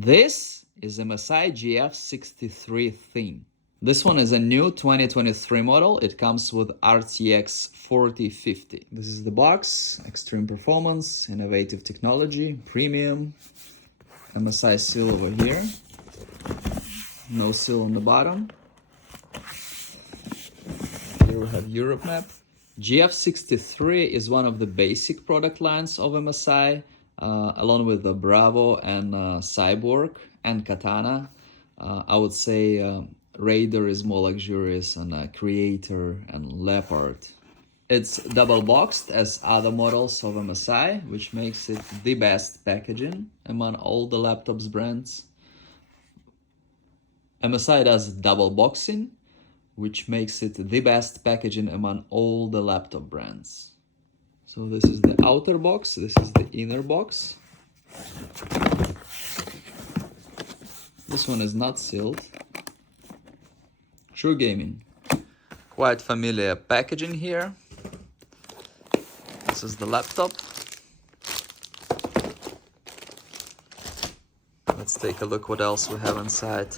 This is MSI GF63 theme. This one is a new 2023 model. It comes with RTX 4050. This is the box. Extreme performance, innovative technology, premium. MSI seal over here. No seal on the bottom. Here we have Europe map. GF63 is one of the basic product lines of MSI, along with the Bravo and Cyborg and Katana. I would say Raider is more luxurious, and Creator and Leopard. It's double boxed as other models of MSI, which makes it the best packaging among all the laptops brands. MSI does double boxing, which makes it the best packaging among all the laptop brands. So this is the outer box, this is the inner box. This one is not sealed. True gaming. Quite familiar packaging here. This is the laptop. Let's take a look what else we have inside.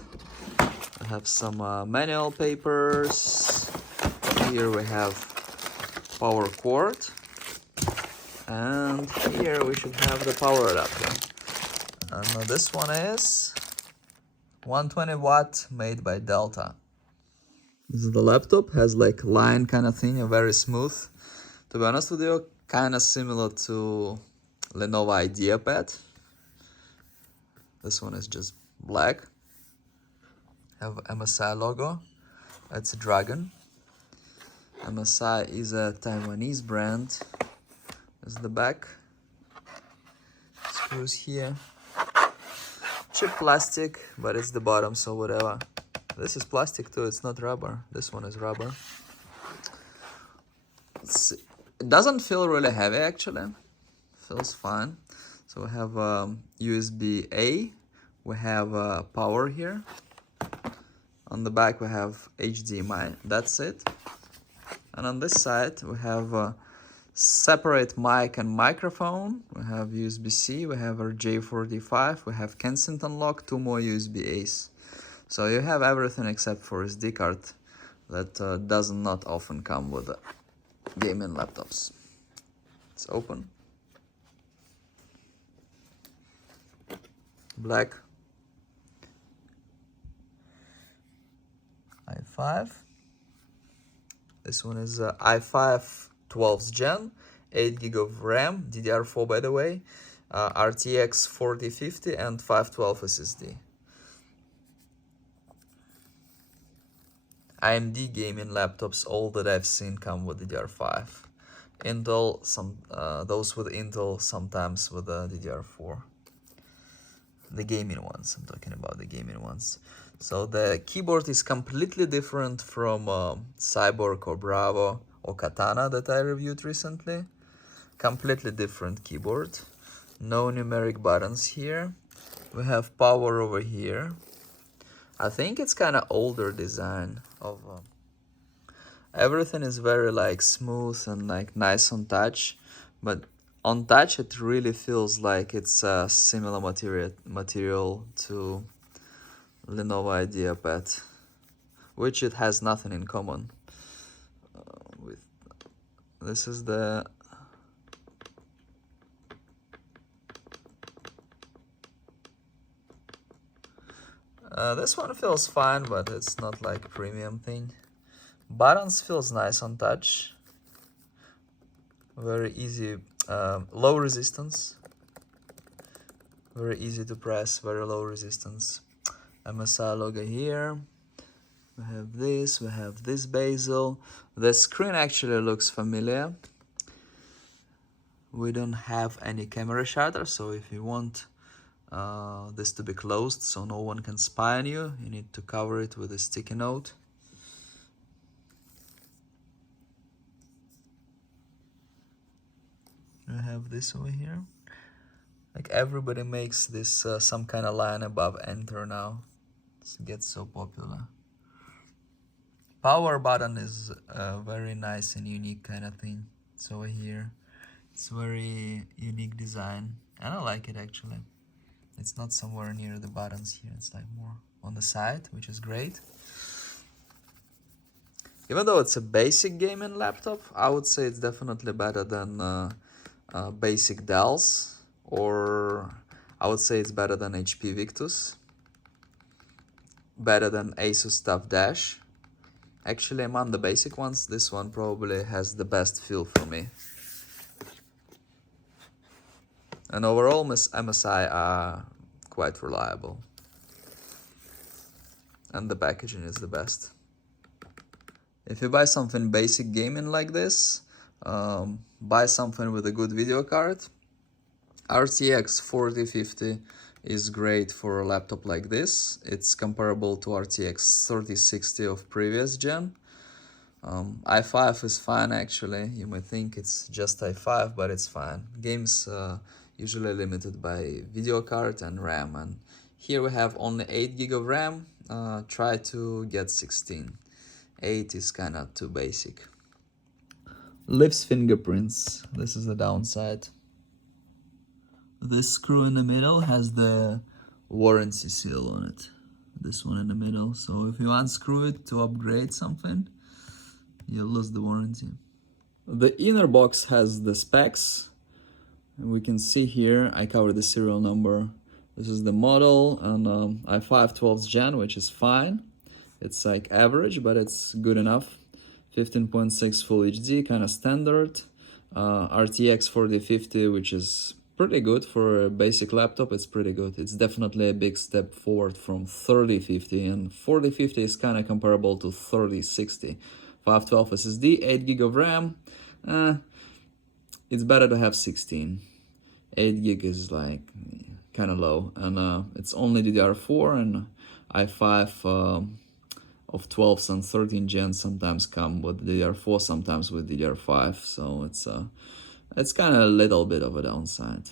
We have some manual papers. Here we have power cord. And here we should have the power adapter. And this one is 120 watt made by Delta. This is the laptop, has like line kind of thing, very smooth. To be honest with you, kind of similar to Lenovo IdeaPad. This one is just black. Have MSI logo. It's a dragon. MSI is a Taiwanese brand. This is the back. Screws here. Cheap plastic, but it's the bottom, so whatever. This is plastic too, it's not rubber. This one is rubber. It doesn't feel really heavy actually. Feels fine. So we have USB-A. We have power here. On the back we have HDMI. That's it. And on this side we have separate mic and microphone. We have USB-C, we have our J45, we have Kensington lock, 2 more USB-As. So you have everything except for SD card that does not often come with gaming laptops. It's open. Black. i5. This one is i5 12th gen, 8 gig of RAM, DDR4 by the way, RTX 4050 and 512 SSD. AMD gaming laptops, all that I've seen come with DDR5. Intel, those with Intel, sometimes with DDR4. The gaming ones, I'm talking about the gaming ones. So the keyboard is completely different from Cyborg or Bravo or Katana that I reviewed recently. Completely different keyboard. No numeric buttons here. We have power over here. I think it's kind of older design of everything is very like smooth and like nice on touch, but on touch it really feels like it's a similar material to Lenovo IdeaPad, which it has nothing in common with. This is the this one feels fine, but it's not like premium thing. Buttons feels nice on touch. Very easy, low resistance. Very easy to press, very low resistance. MSI logo here. We have this bezel. The screen actually looks familiar. We don't have any camera shutter, so if you want this to be closed so no one can spy on you, you need to cover it with a sticky note. I have this over here. Like everybody makes this some kind of line above enter now. It gets so popular. Power button is a very nice and unique kind of thing. It's over here. It's very unique design and I like it actually. It's not somewhere near the buttons here, it's like more on the side, which is great. Even though it's a basic gaming laptop, I would say it's definitely better than basic Dells, or I would say it's better than HP Victus, better than Asus TUF Dash. Actually, among the basic ones, this one probably has the best feel for me. And overall, MSI are quite reliable. And the packaging is the best. If you buy something basic gaming like this, buy something with a good video card. RTX 4050 is great for a laptop like this. It's comparable to RTX 3060 of previous gen. i5 is fine actually. You may think it's just i5, but it's fine. Games usually limited by video card and RAM, and here we have only 8 GB of RAM. Try to get 16. 8 is kinda too basic. Lips fingerprints. This is the downside. This screw in the middle has the warranty seal on it. This one in the middle. So if you unscrew it to upgrade something, you'll lose the warranty. The inner box has the specs. And we can see here, I covered the serial number. This is the model, and i5 12th gen, which is fine. It's like average, but it's good enough. 15.6 Full HD, kind of standard. RTX 4050, which is pretty good for a basic laptop. It's pretty good. It's definitely a big step forward from 3050, and 4050 is kind of comparable to 3060. 512 SSD, 8 GB of RAM. It's better to have 16. 8 GB is like kind of low, and it's only DDR4, and i5 of 12th and 13th gen sometimes come with DDR4, sometimes with DDR5, so it's kind of a little bit of a downside.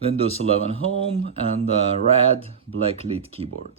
Windows 11 Home and red Backlit Keyboard.